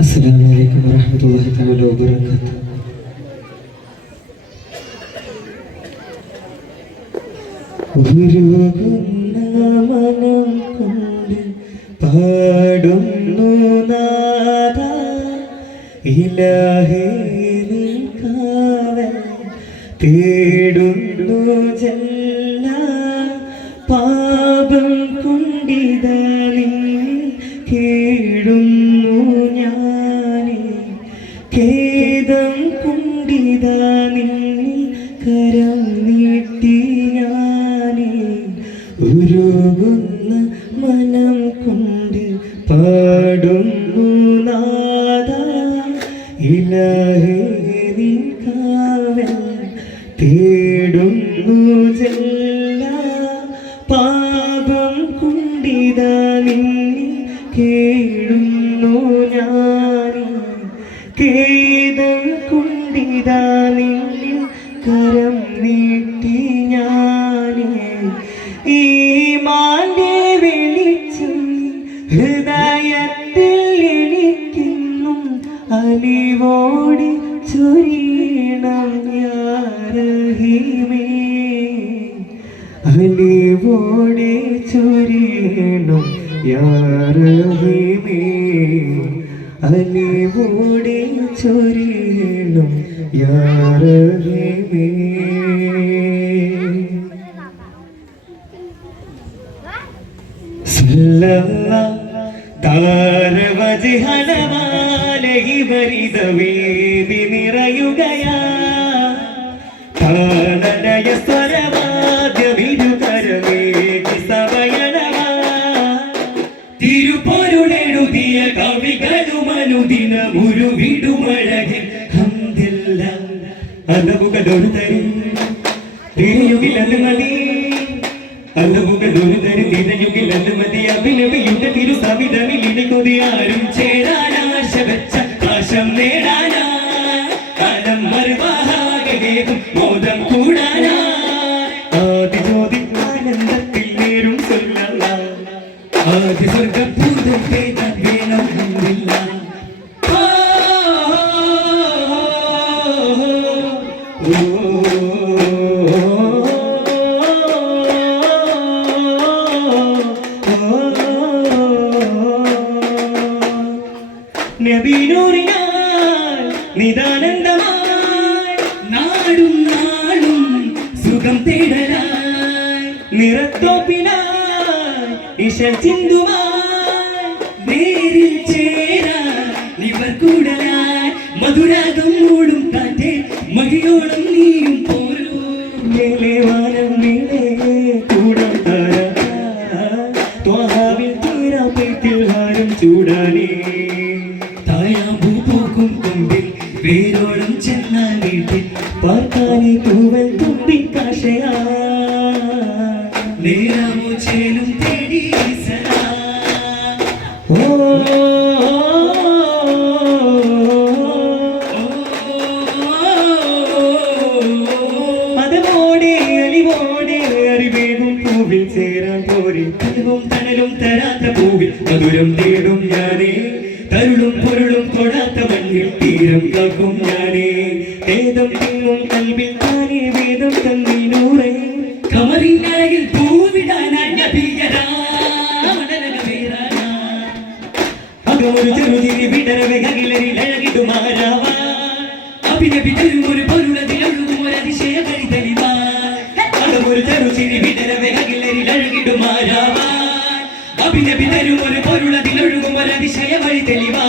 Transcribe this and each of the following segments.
السلام عليكم ورحمة الله تعالى وبركاته ഉരുകുന്ന മനം കൊണ്ട് പാടുന്നു നാദ ഇലാഹേ നിൻ കാവൽ തേടുന്നു ജല്ല പാപം കൊണ്ടിത തേടുന്നു ചെല്ല പാപം കുണ്ടിതാനി കേടുന്നു ഞാനി. ഖേദം കുണ്ടിതാനി കരം നീട്ടി ഞാനി. ഈ മാന്റെ വെളിച്ചം ഹൃദയത്തിൽ എനിക്കെന്നും അലിവോടി ചൊരിയണം യാരഹിമേ അലിവോടെ ചൊരിയണം. യാരഹിമേ താരവജിഹനമാലയിവരിതവേദി നിറയുകയാ. താളലയ അലവുകളൊരു തരും തിരയുകിൽ മതി അലവുകളൊരു തരും തിരയുകിൽ മതി അഭിനവിയുടെ തിരു സവിധമിൽ ഇനി കൊതിയാരും ചേരാനാശ ചിന്തുമായി നേരിൽ ചേരാ ഇവർ കൂടലായി. മധുരാഗം മൂടും കാറ്റേ മകിയോളം നീയും പോരൂ. മേലെ വാനം നീളെ കൂടം ത്വഹാവിൽ തീരാപ്പേറ്റിൽ ഹാരം ചൂടാനേ. തായാമ്പൂ പൂക്കും കൊമ്പിൽ വേരോളം ചെന്നാൽ വീട്ടിൽ പാർക്കാനി തൂവൽ തുമ്പി നേരാമോ ചേലും തേടി സദാ ഓ മതമോടെ അലിവോടെ അറിവേകും പൂവിൽ ചേരാൻ പോരി. തലവും തണലും തരാത്ത പൂവിൽ മധുരം തേടും ഞാനേ. തരുളും പൊരുളും തൊടാത്ത മണ്ണിൽ തീരം കാക്കും ഞാനേ. വേദം തിങ്ങും അഭിനബി തരുമൊരു പൊരുളതിലൊഴുകും ഒരു അതിശയ വഴി തെളിവാ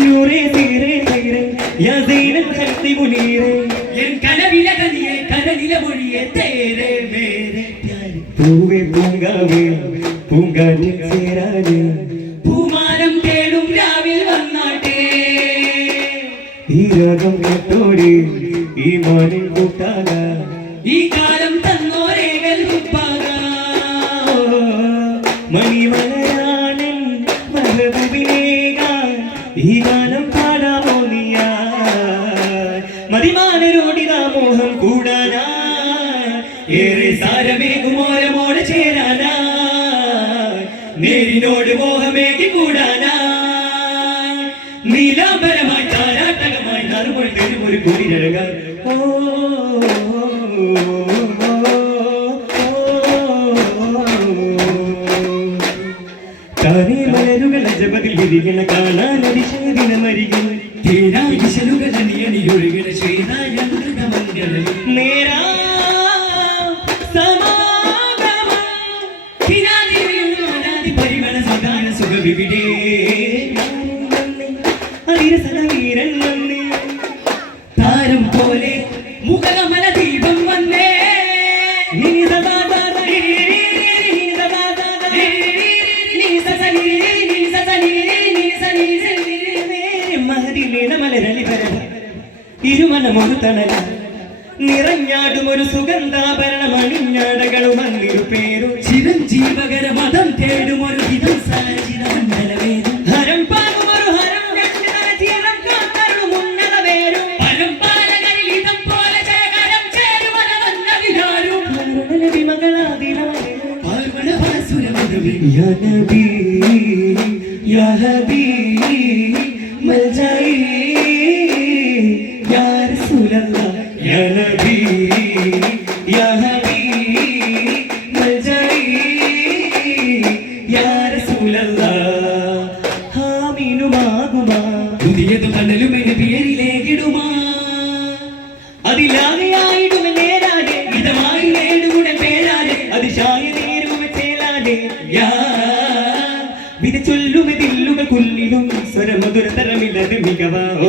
നൂറേ തീരെ തീരെ യാ സൈനൽ ഖൽഖി മുനീറേ. എൻ പൂങ്കാറ്റിൽ ചേരാനേ പൂമാനം തേടും രാവിൽ വന്നാട്ടെ. ഈ രാഗം കേട്ടോടെ ഈ മാനിൻ കൂട്ടാക ഈ കാലം തന്നോരേകൽ ഉപ്പാക മണിമലയാണൻ മഹബൂബിനേകാൻ ഈ ഗാനം പാടാമോ നീയാ. മതിമാനരോടിതാ മോഹം കൂടാനാ. ഏറെ ചേരാനാ നേരിനോട് മോഹമേകി കൂടാനാ. നീലാംബരമായി താരാട്ടകമായി നറുമൊഴി തരും ഒരു കുടിരഴക ഓ നേരാ മുഖകമല ദീപം വന്നേ അന്നിരു പേരും ചിരഞ്ജീവകര മതം തേടും ഒരു ഹിതം സരചിത नबी या हबी मल जाई या रसूल अल्लाह या नबी या हबी मल जाई या रसूल अल्लाह ഹാമീനുമാകുമാ പുതിയത് കടലുമേ കുല്ലിലും സ്വരമധുര തരമില്ലത് മികവ ഓ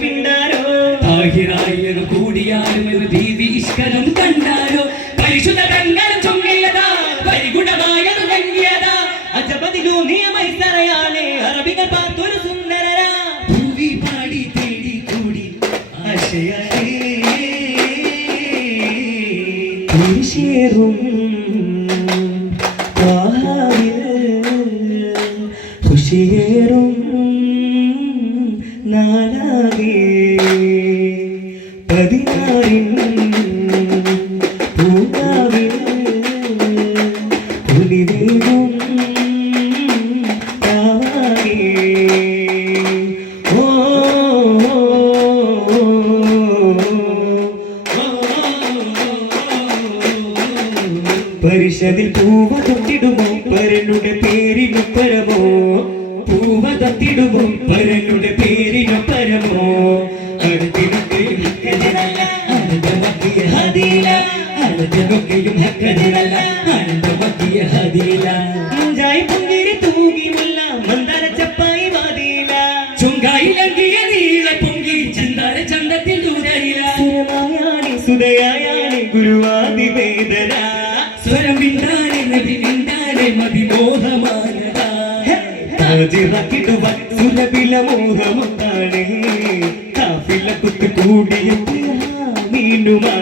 പിണ്ടാരോ? താഹിറായത് കൂടിയാലും ഒരു ദീവി കണ്ടാരോ? പരിശുദ്ധ പരിഷതിൽ പൂവ തൊട്ടിടുമോ പരനുടെ പേരിനു പരമോ? പൂവ തത്തിടുമോ പരനുടെ പേരിനു പരമോ? അടുത്തിനൊക്കെയും ഹക്കതിനല്ല ഹദീല ഹദീല ചപ്പായി നീല ഗുരുവാദി താജിറക്കിടുവ സുരബില മോഹമുണ്ടാണ്. കാഫില കുത്തു കൂടിയ മീനുമാ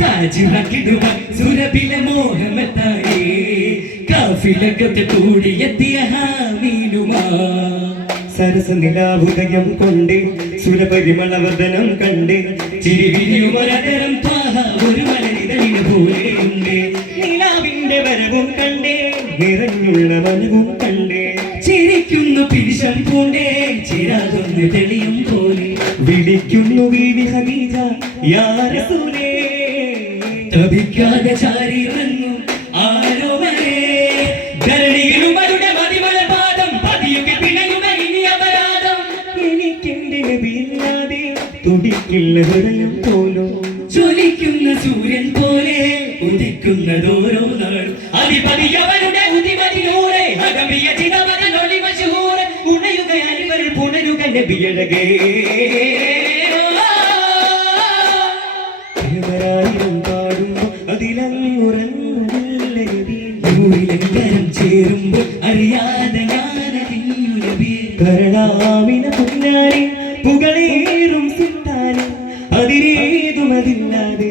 താജിറക്കിടുവ സുരബില കാഫില കാഫിലകത്ത് കൂടിയെത്തിയ ഹാമീനുമാ സരസ നിലാവുദയം കൊണ്ട് സുരപരിമളവർദ്ധനം കണ്ട് ചിരിവിരിയുമൊരതരം പാഹ ഒരു പോലെ പോലെയുണ്ട് നിലാവിന്റെ വരവും കണ്ടേ നിറഞ്ഞുള്ള മനവും തെളിയും പോലെ വിളിക്കുന്നു വീണി ഹമീജ യാ റസൂലേ. തപിക്കാതെ ആരോമലേ മതിമല പാദം ജ്വലിക്കുന്ന സൂര്യൻ പോലെ ഉദിക്കുന്നതോരോ നാൾ. അധിപതി നബിയഴകേ ദേവരായിരം പാടുമ്പോ. ൂരിലെങ്കരം ചേരുമ്പോൾ അറിയാതെ കരണാമിന പുന്നാരി പുകളേറും സിത്താരി അതിരേതും അതില്ലാതെ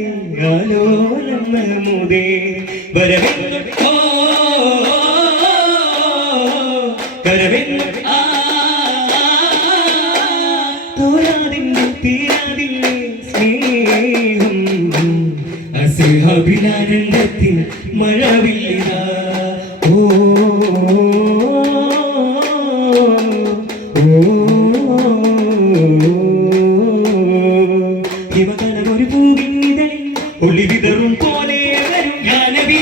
ആലോലം മഹമൂദേ വരവെന്നു ഓ തീരാതില്ലേ സ്നേഹം. അസിഹാഭിലാനന്ദത്തിൽ മഴവില്ലിതാ. ഓ ഹിമകലമൊരു പൂവിനിതൾ ഒളി വിതറും പോലെ വരും യാനബി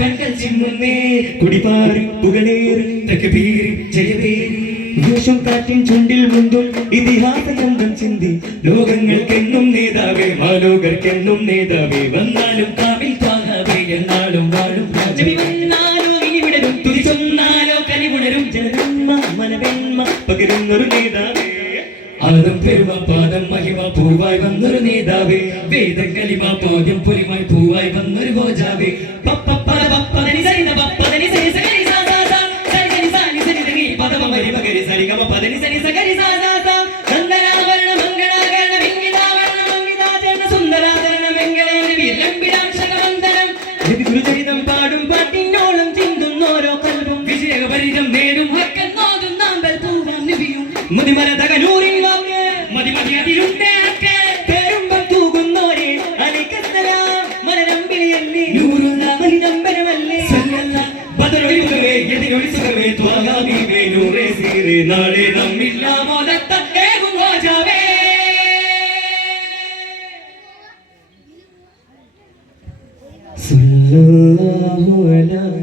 കൺകൾ ചിമ്മുന്നേ കുടിപാറി പുകളേറി തക്ബീർ ജയബേരി ഘോഷം കാറ്റിൻ ചുണ്ടിൽ മുണ്ടും ഇതിഹാസ ചന്തം ചിന്തി. ലോകങ്ങൾക്കെന്നും നേതാവേ മാലോകർക്കെന്നും നേതാവേ വന്നാലും കാവിൽ താങ്ങാവേ എന്നാലും വാഴും രാജവി. വന്നാലോ ഇനി വിടരും. തുതിച്ചൊന്നാലോ കനിവുണരും ജനതന്മ മനവെന്മ പകരുന്നൊരു നേതാവേ. ആദം പെരുമ പാദം മഹിമ പൂവായി വന്നൊരു നേതാവേ. വേദം കലിമ പോദ്യം പൊലിമായി പൂവായി വന്നൊരു ഭോജാവേ പപ്പപ്പര നബിയും മുതിമല തകനൂറിലൊക്കെ മതി മതി അതിലുണ്ടേ ഹക്ക് പേരുമ്പം തൂകുന്നോരെ അലിക്കത്തലാം മലരമ്പിളിയല്ലേ. നൂറുള്ള മലിനമ്പരമല്ലേ ബദറൊഴിവുകവേ എതിരൊഴിസുകവേ ത്വാഗാമീവേ നൂറേ സീറേ നാളെ